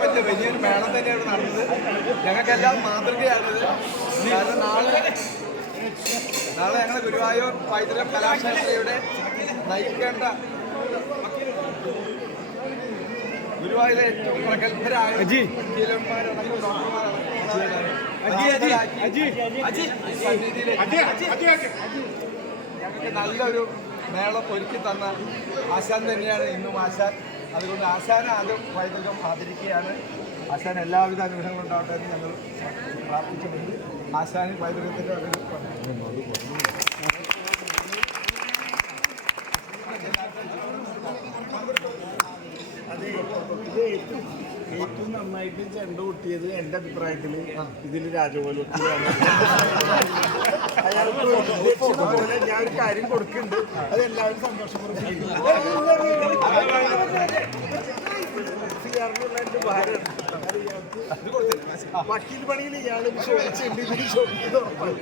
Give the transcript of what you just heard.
വലിയൊരു മേളം തന്നെയാണ് നടന്നത്. ഞങ്ങൾക്കെല്ലാം മാതൃകയാണിത്. കാരണം നാളെ ഞങ്ങൾ ഗുരുവായൂർ പൈതൃക കലാക്ഷേത്രയുടെ നയിക്കേണ്ട ഗുരുവായൂരിലെ ഏറ്റവും പ്രഗത്ഭരായ വക്കീലന്മാരടക്കം ഞങ്ങൾക്ക് നല്ലൊരു മേളം ഒരുക്കി തന്ന ആശാൻ തന്നെയാണ് ഇന്നും ആശാൻ. അതുകൊണ്ട് ആശാനെ ആദ്യം പൈതൃകം ആദരിക്കുകയാണ്. ആശാൻ എല്ലാവിധ അനുഗ്രഹങ്ങളും ഉണ്ടാവട്ടെ എന്ന് ഞങ്ങൾ പ്രാർത്ഥിച്ചിട്ടുണ്ട്. ആശാന് പൈതൃകത്തിൻ്റെ അതെ, ഇത് ഏറ്റവും നന്നായിട്ട് ചെണ്ട പൊട്ടിയത് എൻ്റെ അഭിപ്രായത്തിൽ ഇതിൽ രാജഗോപാൽ വക്കീലാണ്. അയാൾക്ക് പോലെ ഞാൻ ഒരു കാര്യം കൊടുക്കുന്നുണ്ട്, അത് എല്ലാവരും സന്തോഷപൂർവ്വം എൻ്റെ ഭാര്യ വക്കീൽ പണിയിൽ ഇയാൾ ചോദിച്ചിട്ടുണ്ട്, ഇതിന് ചോദിക്കുന്നത് ഉറപ്പാണ്.